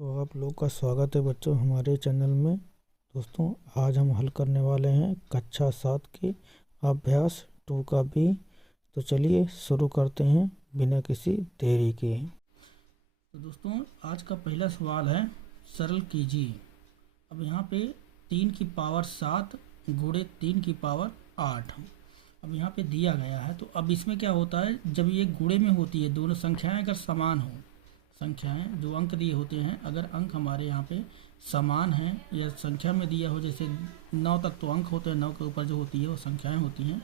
तो आप लोग का स्वागत है बच्चों हमारे चैनल में। दोस्तों आज हम हल करने वाले हैं कक्षा 7 के अभ्यास 2 का बी। तो चलिए शुरू करते हैं बिना किसी देरी के। तो दोस्तों आज का पहला सवाल है सरल कीजिए। अब यहाँ पे 3 की पावर 7 गुणे 3 की पावर 8 अब यहाँ पे दिया गया है। तो अब इसमें क्या होता है, जब ये गुणे में होती है, दोनों संख्याएं अगर समान हो, संख्याएं जो अंक दिए होते हैं, अगर अंक हमारे यहाँ पे समान हैं या संख्या में दिया हो, जैसे 9 तक तो अंक होते हैं, 9 के ऊपर जो होती है वो संख्याएं होती हैं।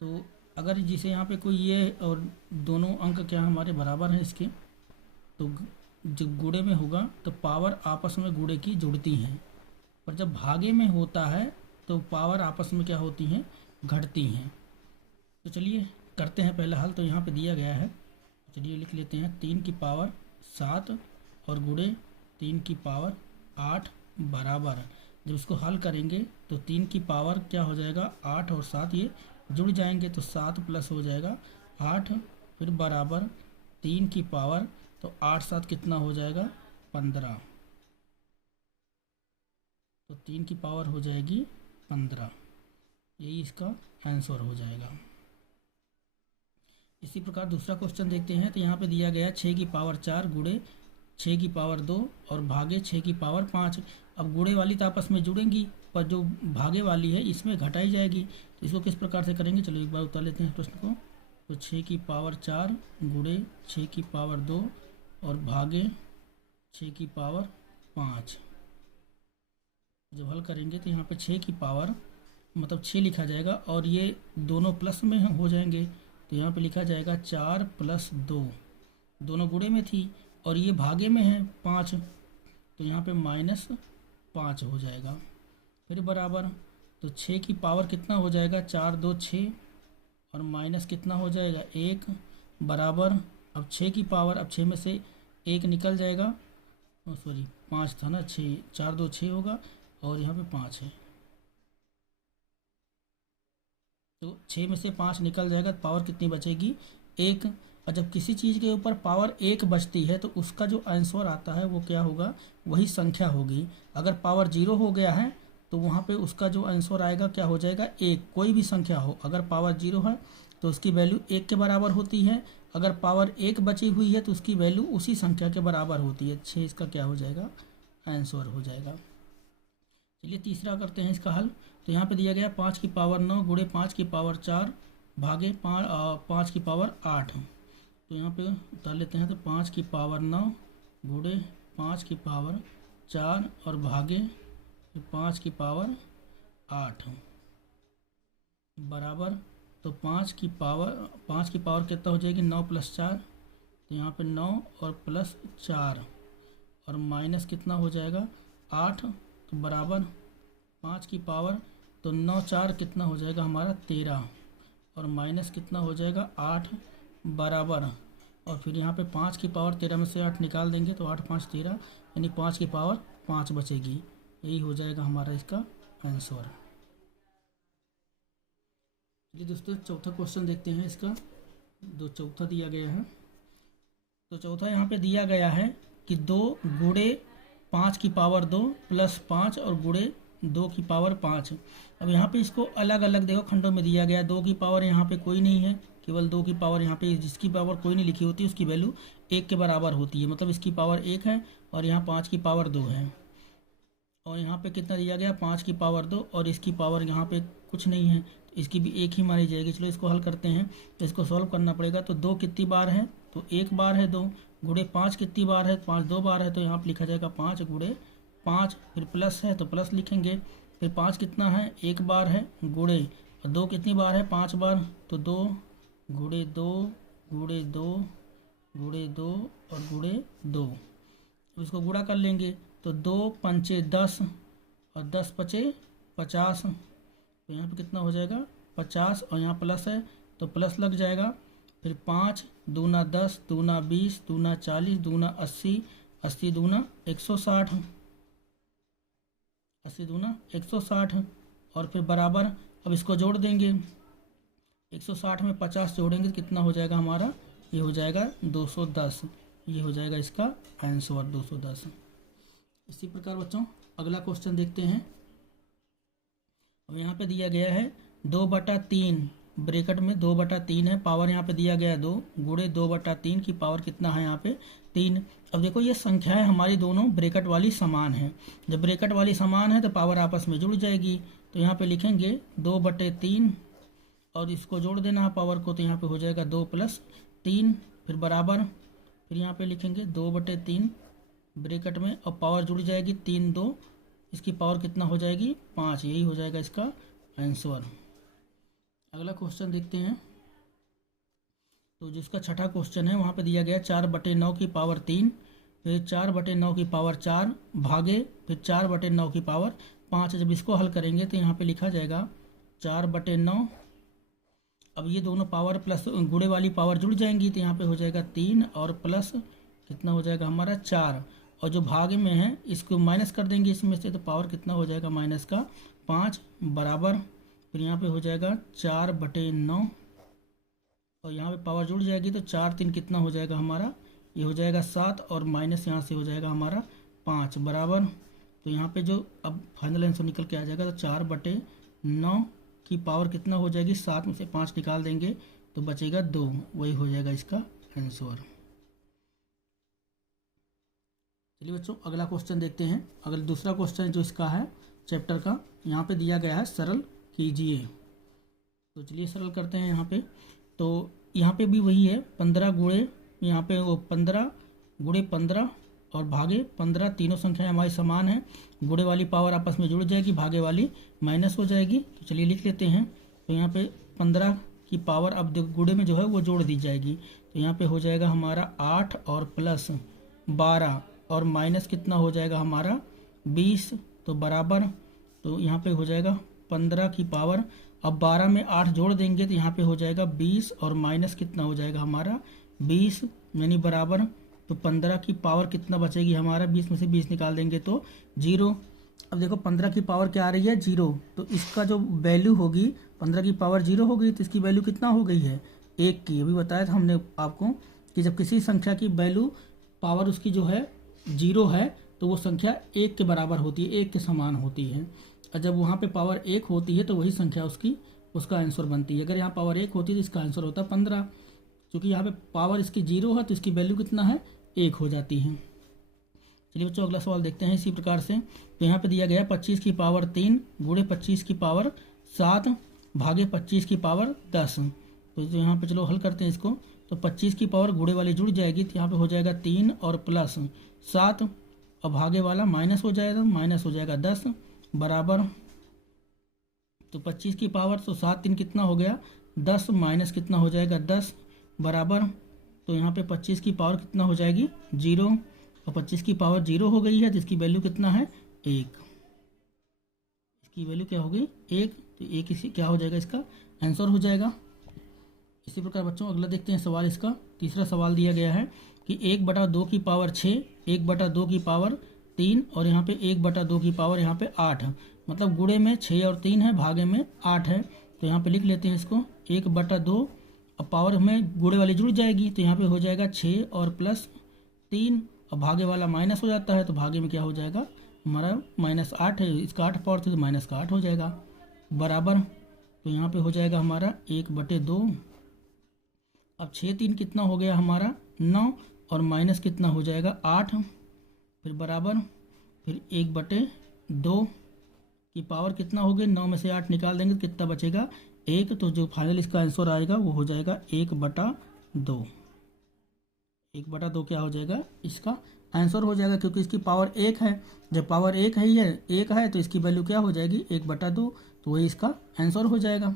तो अगर जिसे यहाँ पे कोई ये और दोनों अंक क्या हमारे बराबर हैं इसके, तो जब गुणे में होगा तो पावर आपस में गुणे की जुड़ती हैं, पर जब भागे में होता है तो पावर आपस में क्या होती हैं, घटती हैं। तो चलिए करते हैं पहला हल। तो यहाँ पे दिया गया है, चलिए लिख लेते हैं 3 की पावर 7 और गुणे 3 की पावर 8 बराबर। जब इसको हल करेंगे तो 3 की पावर क्या हो जाएगा, 8 और 7 ये जुड़ जाएंगे तो 7 प्लस हो जाएगा 8, फिर बराबर 3 की पावर, तो 8 7 कितना हो जाएगा 15, तो 3 की पावर हो जाएगी 15। यही इसका आंसर हो जाएगा। इसी प्रकार दूसरा क्वेश्चन देखते हैं। तो यहाँ पे दिया गया 6 की पावर 4 गुणे 6 की पावर 2 और भागे 6 की पावर 5। अब गुणे वाली तो आपस में जुड़ेंगी, पर जो भागे वाली है इसमें घटाई जाएगी। तो इसको किस प्रकार से करेंगे, चलो एक बार उतार लेते हैं प्रश्न को। तो 6 की पावर 4 गुणे 6 की पावर 2 और भागे 6 की पावर 5। जब हल करेंगे तो यहाँ पे 6 की पावर मतलब 6 लिखा जाएगा और ये दोनों प्लस में हो जाएंगे, तो यहाँ पे लिखा जाएगा 4 + 2, दोनों गुणे में थी और ये भागे में है 5, तो यहाँ पे -5 हो जाएगा। फिर बराबर, तो 6 की पावर कितना हो जाएगा, 4 2 6 और माइनस कितना हो जाएगा 1 बराबर। अब 6 की पावर, अब 6 में से 1 निकल जाएगा, सॉरी 5 था ना, 6 4 2 6 होगा और यहाँ पे 5 है, तो 6 में से 5 निकल जाएगा, तो पावर कितनी बचेगी 1। और जब किसी चीज़ के ऊपर पावर 1 बचती है तो उसका जो आंसर आता है वो क्या होगा, वही संख्या होगी। अगर पावर 0 हो गया है तो वहाँ पे उसका जो आंसर आएगा क्या हो जाएगा 1, कोई भी संख्या हो। अगर पावर 0 है तो उसकी वैल्यू 1 के बराबर होती है, अगर पावर 1 बची हुई है तो उसकी वैल्यू उसी संख्या के बराबर होती है। 6 इसका क्या हो जाएगा, आंसर हो जाएगा। चलिए तीसरा करते हैं इसका हल। तो यहाँ पे दिया गया 5 की पावर 9 गुणे 5 की पावर 4 भागे 5 की पावर 8। तो यहाँ पे उतार लेते हैं। तो 5 की पावर 9 गुणे 5 की पावर 4 और भागे 5 की पावर 8 बराबर। तो 5 की पावर कितना हो जाएगी, 9 + 4, तो यहाँ पे 9 और +4 और माइनस कितना हो जाएगा 8, तो बराबर 5 की पावर, तो 9 4 कितना हो जाएगा हमारा 13 और माइनस कितना हो जाएगा 8 बराबर। और फिर यहाँ पे 5 की पावर 13 में से 8 निकाल देंगे तो 8 5 13, यानी 5 की पावर 5 बचेगी। यही हो जाएगा हमारा इसका आंसर। चलिए दोस्तों चौथा क्वेश्चन देखते हैं इसका, जो चौथा दिया गया है। तो चौथा यहाँ पे दिया गया है कि 2 गुणे 5 की पावर 2 + 5 और गुणे 2 की पावर 5। अब यहाँ पे इसको अलग अलग देखो खंडों में दिया गया है। 2 की पावर यहाँ पे कोई नहीं है, केवल 2 की पावर यहाँ पे, जिसकी पावर कोई नहीं लिखी होती उसकी वैल्यू 1 के बराबर होती है, मतलब इसकी पावर 1 है और यहाँ 5 की पावर 2 है। और यहाँ पे कितना दिया गया, 5 की पावर 2 और इसकी पावर यहाँ पे कुछ नहीं है, तो इसकी भी 1 ही मानी जाएगी। चलो इसको हल करते हैं। तो इसको सॉल्व करना पड़ेगा। तो 2 कितनी बार है, तो 1 बार है 2, गुणे 5 कितनी बार है, 5 2 बार है, तो यहाँ पर लिखा जाएगा 5 गुणे 5, फिर प्लस है तो प्लस लिखेंगे। फिर 5 कितना है, 1 बार है, गुणे 2 कितनी बार है 5 बार, तो 2 गुणे 2 गुणे 2 गुणे 2 और गुणे 2। अब इसको गुणा कर लेंगे। तो 2 पंचे 10 और 10 पचे 50, तो यहाँ पे कितना हो जाएगा 50 और यहाँ प्लस है तो प्लस लग जाएगा। फिर 5 दूना 10 दूना 20 दूना 40 दूना 80 80 दूना 160, 80 दूना 160 और फिर बराबर। अब इसको जोड़ देंगे, 160 में 50 जोड़ेंगे तो कितना हो जाएगा हमारा, ये हो जाएगा 210। ये हो जाएगा इसका आंसर 210। इसी प्रकार बच्चों अगला क्वेश्चन देखते हैं। अब यहाँ पे दिया गया है 2/3 ब्रैकेट में 2/3 है, पावर यहाँ पे दिया गया है 2 गुणे 2/3 की पावर कितना है यहाँ पे 3। अब देखो ये संख्याएं हमारी दोनों ब्रैकेट वाली समान है। जब ब्रैकेट वाली समान है तो पावर आपस में जुड़ जाएगी। तो यहाँ पे लिखेंगे 2/3 और इसको जोड़ देना है पावर को, तो यहाँ पे हो जाएगा 2 + 3 फिर बराबर, फिर यहाँ पे लिखेंगे 2/3 ब्रैकेट में और पावर जुड़ जाएगी 3 2, इसकी पावर कितना हो जाएगी 5। यही हो जाएगा इसका आंसर। अगला क्वेश्चन देखते हैं। तो जिसका छठा क्वेश्चन है वहाँ पे दिया गया 4/9 की पावर 3, फिर 4/9 की पावर 4 भागे फिर 4/9 की पावर 5। जब इसको हल करेंगे तो यहाँ पे लिखा जाएगा 4/9। अब ये दोनों पावर प्लस गुणे वाली पावर जुड़ जाएंगी तो यहाँ पे हो जाएगा 3 और प्लस कितना हो जाएगा हमारा 4, और जो भाग में है इसको माइनस कर देंगे इसमें से, तो पावर कितना हो जाएगा -5 बराबर, फिर यहाँ पे हो जाएगा 4/9 और यहाँ पे पावर जुड़ जाएगी तो 4 3 कितना हो जाएगा हमारा, ये हो जाएगा 7 और माइनस यहाँ से हो जाएगा हमारा 5 बराबर। तो यहाँ पे जो अब फाइनल आंसर निकल के आ जाएगा तो 4/9 की पावर कितना हो जाएगी, 7 में से 5 निकाल देंगे तो बचेगा 2, वही हो जाएगा इसका आंसर। चलिए बच्चों अगला क्वेश्चन देखते हैं। अगला दूसरा क्वेश्चन जो इसका है चैप्टर का, यहाँ पे दिया गया है सरल कीजिए। तो चलिए सरल करते हैं यहाँ पे। तो यहाँ पे भी वही है 15 गुणे यहाँ पे वो 15 गुणे 15 और भागे 15, तीनों संख्याएं हमारी समान है। गुणे वाली पावर आपस में जुड़ जाएगी, भागे वाली माइनस हो जाएगी। तो चलिए लिख लेते हैं। तो यहाँ पे 15 की पावर अब गुणे में जो है वो जोड़ दी जाएगी। तो यहाँ पे हो जाएगा हमारा 8 और प्लस 12 और माइनस कितना हो जाएगा हमारा 20, तो बराबर। तो यहाँ पे हो जाएगा 15 की पावर, अब 12 में 8 जोड़ देंगे तो यहाँ पे हो जाएगा 20 और माइनस कितना हो जाएगा हमारा 20 यानी बराबर। तो 15 की पावर कितना बचेगी हमारा, 20 में से 20 निकाल देंगे तो 0। अब देखो 15 की पावर क्या आ रही है 0, तो इसका जो वैल्यू होगी 15 की पावर 0 होगी तो इसकी वैल्यू कितना हो गई है 1 की। अभी बताया था हमने आपको कि जब किसी संख्या की वैल्यू पावर उसकी जो है 0 है तो वो संख्या 1 के बराबर होती है, 1 के समान होती है। और जब वहाँ पे पावर 1 होती है तो वही संख्या उसका आंसर बनती है। अगर यहाँ पावर 1 होती है तो इसका आंसर होता है 15। क्योंकि यहाँ पे पावर इसकी 0 है तो इसकी वैल्यू कितना है 1 हो जाती है। चलिए बच्चों अगला सवाल देखते हैं इसी प्रकार से। तो यहाँ पे दिया गया है 25 की पावर 3 गुणे 25 की पावर 7 भागे 25 की पावर 10। तो यहाँ पे चलो हल करते हैं इसको। तो 25 की पावर गुणे वाली जुड़ जाएगी तो यहाँ पे हो जाएगा 3 और प्लस 7 और भागे वाला माइनस हो जाएगा, माइनस हो जाएगा 10 बराबर। तो 25 की पावर तो 7 3 कितना हो गया 10 माइनस कितना हो जाएगा 10 बराबर। तो यहाँ पे 25 की पावर कितना हो जाएगी 0 और 25 की पावर 0 हो गई है जिसकी वैल्यू कितना है 1। इसकी वैल्यू क्या होगी 1, तो 1 इसी क्या हो जाएगा इसका आंसर हो जाएगा। इसी प्रकार बच्चों अगला देखते हैं सवाल। इसका तीसरा सवाल दिया गया है कि 1/2 की पावर 6, 1/2 की पावर 3 और यहाँ पे 1/2 की पावर यहाँ पे 8, मतलब गुणे में 6 और 3 है, भागे में 8 है। तो यहाँ पे लिख लेते हैं इसको 1/2, अब पावर में गुणे वाली जुड़ जाएगी तो यहाँ पे हो जाएगा 6 और प्लस 3 और भागे वाला माइनस हो जाता है तो भागे में क्या हो जाएगा हमारा -8 है, इसका 8 पावर थी तो माइनस का 8 हो जाएगा बराबर। तो यहाँ पे हो जाएगा हमारा 1/2। अब 6 3 कितना हो गया हमारा 9 और माइनस कितना हो जाएगा 8 फिर बराबर, फिर 1/2 की पावर कितना हो गई 9 में से 8 निकाल देंगे तो कितना बचेगा 1। तो जो फाइनल इसका आंसर आएगा वो हो जाएगा 1/2। 1/2 क्या हो जाएगा इसका आंसर हो जाएगा, क्योंकि इसकी पावर 1 है। जब पावर 1 है तो इसकी वैल्यू क्या हो जाएगी 1/2, तो वही इसका आंसर हो जाएगा।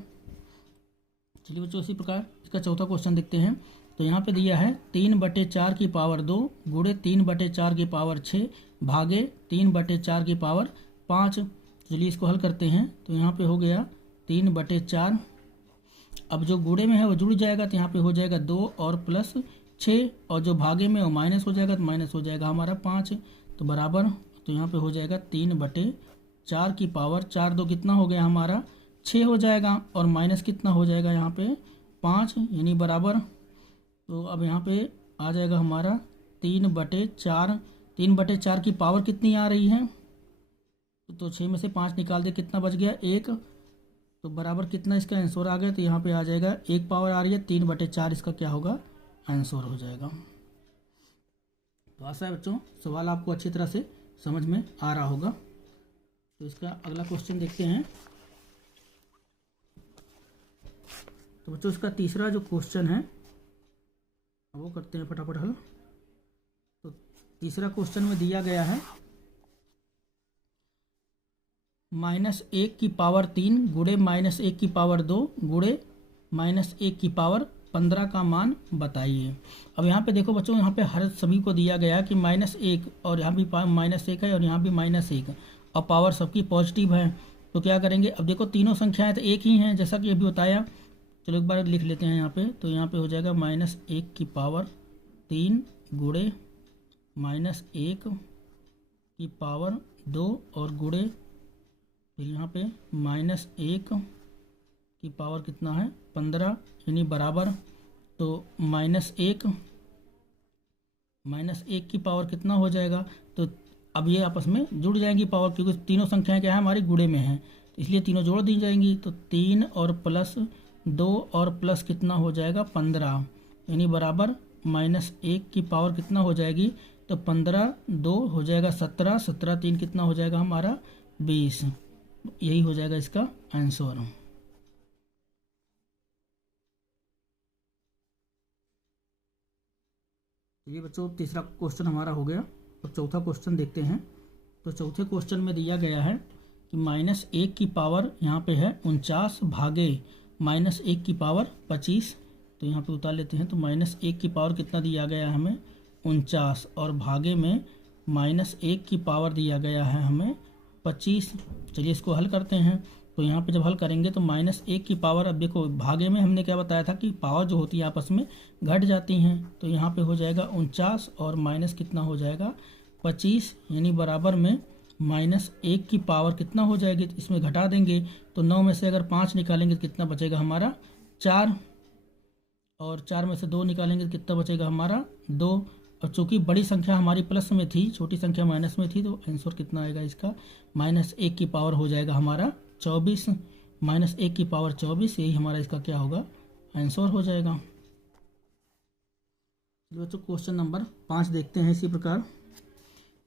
चलिए बच्चों इसी प्रकार इसका चौथा क्वेश्चन देखते हैं। तो यहाँ पे दिया है 3/4 की पावर 2 गुणे 3/4 की पावर 6 भागे 3/4 की पावर 5। चलिए इसको हल करते हैं। तो यहाँ पे हो गया 3/4, अब जो गुणे में है वो जुड़ जाएगा तो यहाँ पे हो जाएगा 2 और प्लस 6 और जो भागे में वो माइनस हो जाएगा तो माइनस हो जाएगा हमारा 5, तो बराबर। तो यहाँ पे हो जाएगा 3/4 की पावर 4 2 कितना हो गया हमारा 6 हो जाएगा और माइनस कितना हो जाएगा यहाँ पे 5 यानी बराबर। तो अब यहाँ पे आ जाएगा हमारा 3/4, 3/4 की पावर कितनी आ रही है, तो 6 में से 5 निकाल दे, कितना बच गया 1, तो बराबर कितना इसका आंसर आ गया, तो यहाँ पे आ जाएगा 1 पावर आ रही है, 3/4 इसका क्या होगा आंसर हो जाएगा। तो आशा है बच्चों सवाल आपको अच्छी तरह से समझ में आ रहा होगा। तो इसका अगला क्वेश्चन देखते हैं। तो बच्चों इसका तीसरा जो क्वेश्चन है वो करते हैं फटाफट हल। तो तीसरा क्वेश्चन में दिया गया है -1 की पावर 3 गुणे -1 की पावर 2 गुणे -1 की पावर 15 का मान बताइए। अब यहाँ पे देखो बच्चों, यहाँ पे हर सभी को दिया गया कि -1 और यहाँ भी -1 है और यहाँ भी -1 और पावर सबकी पॉजिटिव है। तो क्या करेंगे, अब देखो तीनों संख्याएं तो एक ही हैं जैसा कि अभी बताया। चलो एक बार लिख लेते हैं यहाँ पे। तो यहाँ पे हो जाएगा -1 की पावर 3 गुणे -1 की पावर 2 और गुणे फिर यहाँ पे -1 की पावर कितना है 15 यानी बराबर। तो -1 की पावर कितना हो जाएगा, तो अब ये आपस में जुड़ जाएंगी पावर, क्योंकि तीनों संख्याएं क्या है हमारी गुणे में हैं, तो इसलिए तीनों जोड़ दी जाएंगी। तो 3 और प्लस 2 और प्लस कितना हो जाएगा 15 यानी बराबर -1 की पावर कितना हो जाएगी, तो 15 2 हो जाएगा 17, 17 3 कितना हो जाएगा हमारा 20। यही हो जाएगा इसका आंसर। ये बच्चों तीसरा क्वेश्चन हमारा हो गया। तो चौथा क्वेश्चन देखते हैं। तो चौथे क्वेश्चन में दिया गया है कि -1 की पावर यहाँ पे है 49 भागे -1 की पावर 25। तो यहाँ पे उतार लेते हैं। तो -1 की पावर कितना दिया गया है हमें 49 और भागे में -1 की पावर दिया गया है हमें 25। चलिए इसको हल करते हैं। तो यहाँ पे जब हल करेंगे तो -1 की पावर, अब देखो भागे में हमने क्या बताया था कि पावर जो होती है आपस में घट जाती हैं। तो यहाँ पे हो जाएगा 49 और माइनस कितना हो जाएगा 25 यानी बराबर में -1 की पावर कितना हो जाएगी, तो इसमें घटा देंगे। तो 9 में से अगर 5 निकालेंगे तो कितना बचेगा हमारा 4, और 4 में से 2 निकालेंगे तो कितना बचेगा हमारा 2। और चूंकि बड़ी संख्या हमारी प्लस में थी, छोटी संख्या माइनस में थी, तो आंसर कितना आएगा इसका -1 की पावर हो जाएगा हमारा 24। -1 की पावर 24, यही हमारा इसका क्या होगा आंसर हो जाएगा। बच्चों क्वेश्चन नंबर 5 देखते हैं इसी प्रकार।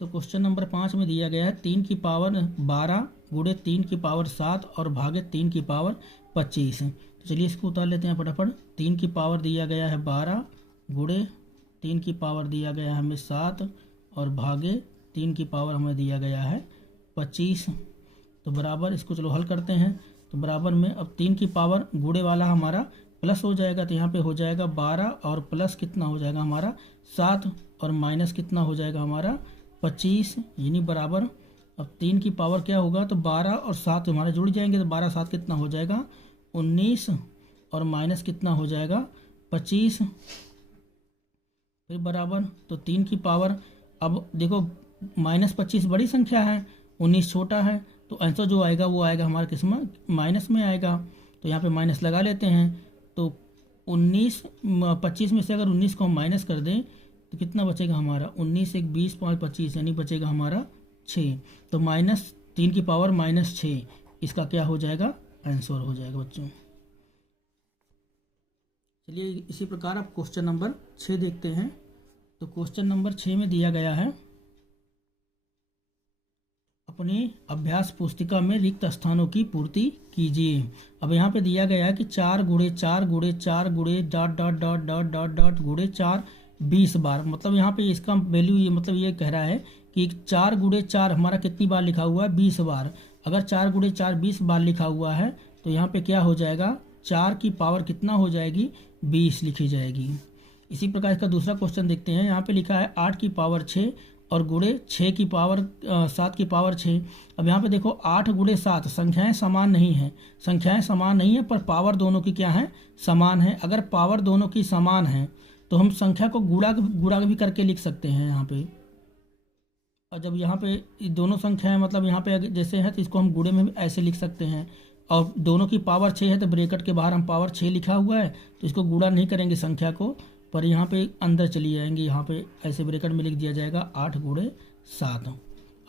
तो क्वेश्चन नंबर 5 में दिया गया है 3 की पावर 12 गुणे 3 की पावर 7 और भागे 3 की पावर 25। तो चलिए इसको उतार लेते हैं फटाफट। 3 की पावर दिया गया है 12 गुणे 3 की पावर दिया गया है हमें 7 और भागे 3 की पावर हमें दिया गया है 25। तो बराबर इसको चलो हल करते हैं। तो बराबर में अब 3 की पावर गुणे वाला हमारा प्लस हो जाएगा, तो यहाँ पे हो जाएगा 12 और प्लस कितना हो जाएगा हमारा 7 और माइनस कितना हो जाएगा हमारा 25 यानी बराबर। अब 3 की पावर क्या होगा, तो 12 और 7 हमारे जुड़ जाएंगे, तो 12 7 कितना हो जाएगा 19 और माइनस कितना हो जाएगा 25 फिर बराबर। तो 3 की पावर, अब देखो -25 बड़ी संख्या है, 19 छोटा है, तो आंसर जो आएगा वो आएगा हमारा किसमें माइनस में आएगा। तो यहाँ पे माइनस लगा लेते हैं। तो 25 में से अगर 19 को हम माइनस कर दें तो कितना बचेगा हमारा 19 1 20 5 25 यानी बचेगा हमारा 6। तो -3 की पावर -6 इसका क्या हो जाएगा आंसर हो जाएगा बच्चों। चलिए इसी प्रकार आप क्वेश्चन नंबर 6 देखते हैं। तो क्वेश्चन नंबर 6 में दिया गया है अपनी अभ्यास पुस्तिका में रिक्त स्थानों की पूर्ति कीजिए। अब यहाँ पे दिया गया है कि 4 गुणे 4 गुणे 4 गुणे ... गुणे 4 20 बार। मतलब यहाँ पे इसका वैल्यू ये मतलब ये कह रहा है कि 4 गुणे 4 हमारा कितनी बार लिखा हुआ है 20 बार। अगर 4 गुणे 4 20 बार लिखा हुआ है तो यहाँ पे क्या हो जाएगा 4 की पावर कितना हो जाएगी 20 लिखी जाएगी। इसी प्रकार इसका दूसरा क्वेश्चन देखते हैं। यहाँ पे लिखा है 8 की पावर 6 और गुणे 6 की पावर 7 की पावर 6। अब यहाँ पे देखो 8 गुणे 7 संख्याएं समान नहीं है, संख्याएं समान नहीं है पर पावर दोनों की क्या है समान है। अगर पावर दोनों की समान है तो हम संख्या को गुणा भी करके लिख सकते हैं यहाँ पे। और जब यहाँ पे दोनों संख्याएं मतलब यहाँ पे जैसे है तो इसको हम गुणे में भी ऐसे लिख सकते हैं। और दोनों की पावर 6 है तो ब्रैकेट के बाहर हम पावर 6 लिखा हुआ है, तो इसको गुणा नहीं करेंगे संख्या को, पर यहाँ पे अंदर चली जाएंगी, यहाँ पे ऐसे ब्रैकेट में लिख दिया जाएगा 8 गुणे 7,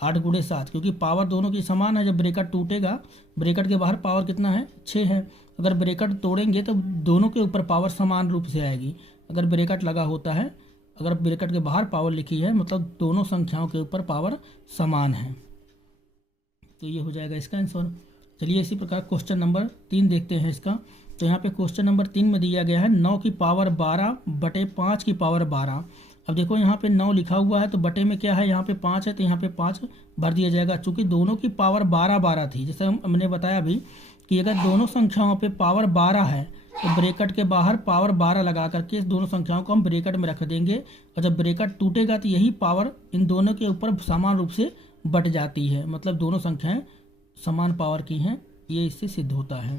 8 गुणे 7, क्योंकि पावर दोनों की समान है। जब ब्रैकेट टूटेगा, ब्रैकेट के बाहर पावर कितना है, 6 है। अगर ब्रैकेट तोड़ेंगे तो दोनों के ऊपर पावर समान रूप से आएगी। अगर ब्रैकेट लगा होता है, अगर ब्रैकेट के बाहर पावर लिखी है, मतलब दोनों संख्याओं के ऊपर पावर समान है, तो ये हो जाएगा इसका आंसर। चलिए इसी प्रकार क्वेश्चन नंबर 3 देखते हैं इसका। तो यहाँ पे क्वेश्चन नंबर 3 में दिया गया है 9 की पावर 12 बटे 5 की पावर 12। अब देखो यहाँ पे 9 लिखा हुआ है, तो बटे में क्या है, यहाँ पे 5 है, तो यहाँ पे 5 भर दिया जाएगा। चूंकि दोनों की पावर 12 12 थी, जैसे हमने बताया अभी कि अगर दोनों संख्याओं पे पावर 12 है तो ब्रैकेट के बाहर पावर 12 लगा करके इस दोनों संख्याओं को हम ब्रैकेट में रख देंगे, और जब ब्रैकेट टूटेगा तो यही पावर इन दोनों के ऊपर समान रूप से बट जाती है, मतलब दोनों संख्याएं समान पावर की हैं, ये इससे सिद्ध होता है।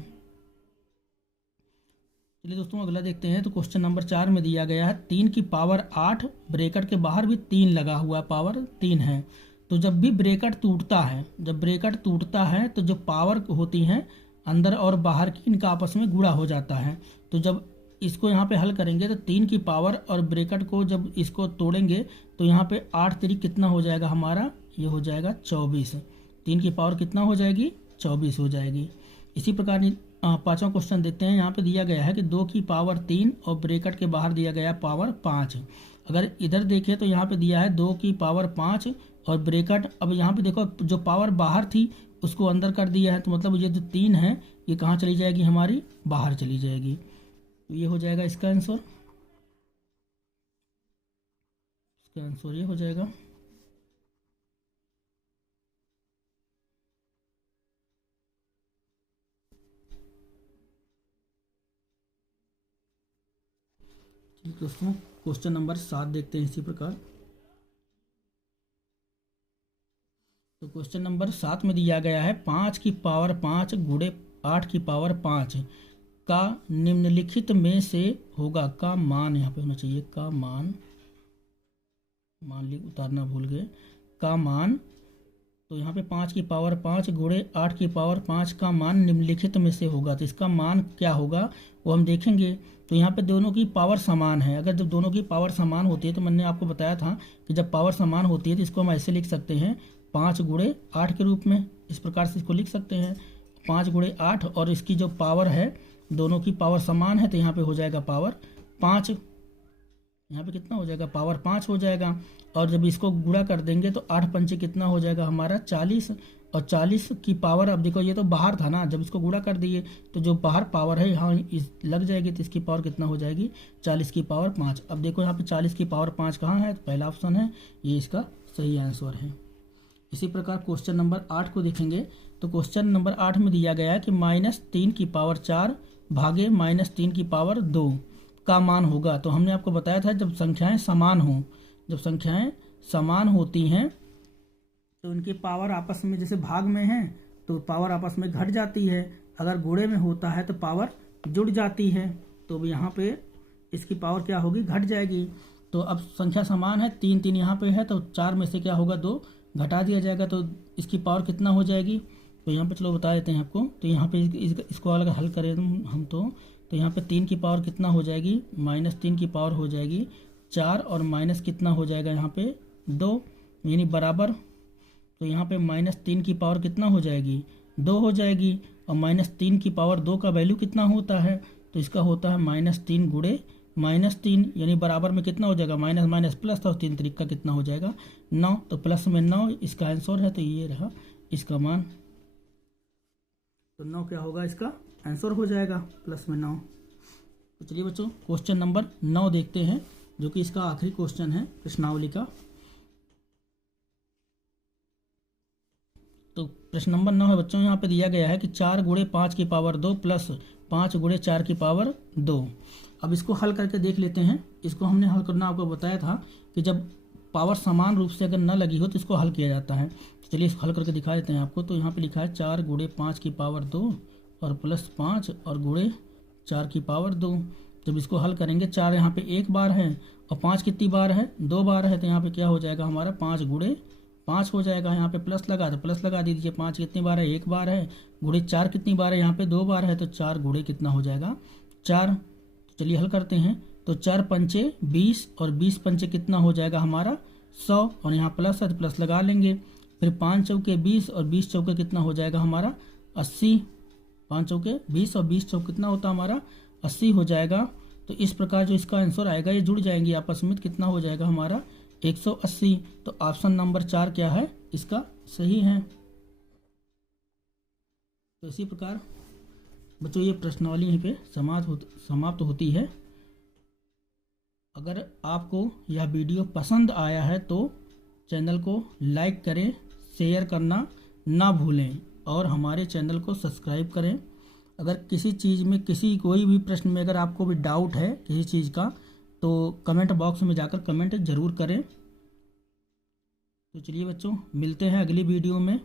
चलिए दोस्तों अगला देखते हैं। तो क्वेश्चन नंबर 4 में दिया गया है 3 की पावर 8, ब्रैकेट के बाहर भी 3 लगा हुआ, पावर 3 है। तो जब भी ब्रैकेट टूटता है, जब ब्रैकेट टूटता है तो जो पावर होती हैं अंदर और बाहर की, इनका आपस में गुणा हो जाता है। तो जब इसको यहाँ पे हल करेंगे तो 3 की पावर और ब्रैकेट को जब इसको तोड़ेंगे तो यहाँ पे 8 3 कितना हो जाएगा हमारा, ये हो जाएगा 24। 3 की पावर कितना हो जाएगी, 24 हो जाएगी। इसी प्रकार पांचवा क्वेश्चन देखते हैं। यहाँ पे दिया गया है कि 2 की पावर 3 और ब्रैकेट के बाहर दिया गया है पावर 5। अगर इधर देखें तो यहाँ पे दिया है 2 की पावर 5 और ब्रैकेट, अब यहाँ पे देखो जो पावर बाहर थी उसको अंदर कर दिया है, तो मतलब ये जो 3 है ये कहाँ चली जाएगी, हमारी बाहर चली जाएगी। तो ये हो जाएगा इसका आंसर, इसका आंसर ये हो जाएगा। ठीक दोस्तों क्वेश्चन नंबर 7 देखते हैं इसी प्रकार। तो क्वेश्चन नंबर 7 में दिया गया है 5 की पावर 5 गुणे 8 की पावर 5 का निम्नलिखित में से होगा, का मान यहाँ पे होना चाहिए, का मान लिख उतारना भूल गए, का मान। तो यहाँ पे 5 की पावर 5 गुणे 8 की पावर 5 का मान निम्नलिखित में से होगा, तो इसका मान क्या होगा वो हम देखेंगे। तो यहाँ पे दोनों की पावर समान है। अगर जब दोनों की पावर समान होती है, तो मैंने आपको बताया था कि जब पावर समान होती है तो इसको हम ऐसे लिख सकते हैं 5 गुणे 8 के रूप में, इस प्रकार से इसको लिख सकते हैं 5 गुणे 8, और इसकी जो पावर है, दोनों की पावर समान है, तो यहाँ पे हो जाएगा पावर 5, यहाँ पे कितना हो जाएगा, पावर 5 हो जाएगा। और जब इसको गुणा कर देंगे तो 8 पंचे कितना हो जाएगा हमारा 40, और 40 की पावर, अब देखो ये तो बाहर था ना, जब इसको गुणा कर दिए तो जो बाहर पावर है यहाँ लग जाएगी, तो इसकी पावर कितना हो जाएगी 40 की पावर 5। अब देखो यहाँ पे 40 की पावर 5 कहाँ है, तो पहला ऑप्शन है, ये इसका सही आंसर है। इसी प्रकार क्वेश्चन नंबर 8 को देखेंगे। तो क्वेश्चन नंबर 8 में दिया गया है कि -3 की पावर 4 भागे -3 की पावर 2 का मान होगा। तो हमने आपको बताया था जब संख्याएं समान हों, जब संख्याएं समान होती हैं तो उनकी पावर आपस में, जैसे भाग में है तो पावर आपस में घट जाती है, अगर गुणे में होता है तो पावर जुड़ जाती है। तो यहाँ पे इसकी पावर क्या होगी, घट जाएगी। तो अब संख्या समान है, 3 3 यहाँ पे है, तो 4 में से क्या होगा 2 घटा दिया जाएगा, तो इसकी पावर कितना हो जाएगी। तो यहाँ पे चलो बता देते हैं आपको। तो यहाँ पे इसको अलग हल करें हम तो यहाँ पे 3 की पावर कितना हो जाएगी, -3 की पावर हो जाएगी 4, और माइनस कितना हो जाएगा यहाँ पे 2, यानी बराबर। तो यहाँ पे -3 की पावर कितना हो जाएगी, 2 हो जाएगी, और -3 की पावर 2 का वैल्यू कितना होता है, तो इसका होता है -3 गुणे -3, यानी बराबर में कितना हो जाएगा, माइनस माइनस प्लस, और 3 3 का कितना हो जाएगा 9, तो प्लस में 9 इसका आंसर है। तो ये रहा इसका मान, तो 9 क्या होगा, इसका आंसर हो जाएगा प्लस में 9। तो चलिए बच्चों क्वेश्चन नंबर 9 देखते हैं, जो कि इसका आखिरी क्वेश्चन है प्रश्नावली का। तो प्रश्न नंबर 9 है बच्चों, यहाँ पे दिया गया है कि 4 गुणे 5 की पावर 2 प्लस 5 गुणे 4 की पावर 2। अब इसको हल करके देख लेते हैं। इसको हमने हल करना आपको बताया था कि जब पावर समान रूप से अगर न लगी हो तो इसको हल किया जाता है। तो चलिए इसको हल करके दिखा देते हैं आपको। तो यहाँ पे लिखा है 4 गुणे 5 की पावर 2 और प्लस 5 और गुणे 4 की पावर 2। जब इसको हल करेंगे, 4 यहाँ पे 1 बार है और 5 कितनी बार है, 2 बार है, तो यहाँ पे क्या हो जाएगा हमारा 5 गुणे 5 हो जाएगा। यहाँ पे प्लस लगा तो प्लस लगा दीजिए, 5 कितनी बार है, 1 बार है, गुणे 4 कितनी बार है, यहाँ पे 2 बार है, तो 4 गुणे कितना हो जाएगा 4। तो चलिए हल करते हैं। तो 4 पंचे 20 और 20 पंचे कितना हो जाएगा हमारा 100, और यहाँ प्लस है तो प्लस लगा लेंगे। फिर 5 चौके 20 और 20 चौके कितना हो जाएगा हमारा 80। 5 चौके 20 और 20 चौके कितना होता है हमारा 80 हो जाएगा। तो इस प्रकार जो इसका आंसर आएगा ये जुड़ जाएंगे आपस में, कितना हो जाएगा हमारा 180। तो ऑप्शन नंबर 4 क्या है इसका सही है। तो इसी प्रकार बच्चों ये प्रश्नावली यहीं पे समाप्त होती है। अगर आपको यह वीडियो पसंद आया है तो चैनल को लाइक करें, शेयर करना ना भूलें और हमारे चैनल को सब्सक्राइब करें। अगर किसी चीज़ में कोई भी प्रश्न में अगर आपको भी डाउट है किसी चीज़ का तो कमेंट बॉक्स में जाकर कमेंट ज़रूर करें। तो चलिए बच्चों मिलते हैं अगली वीडियो में,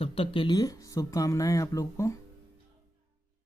तब तक के लिए शुभकामनाएं आप लोगों को।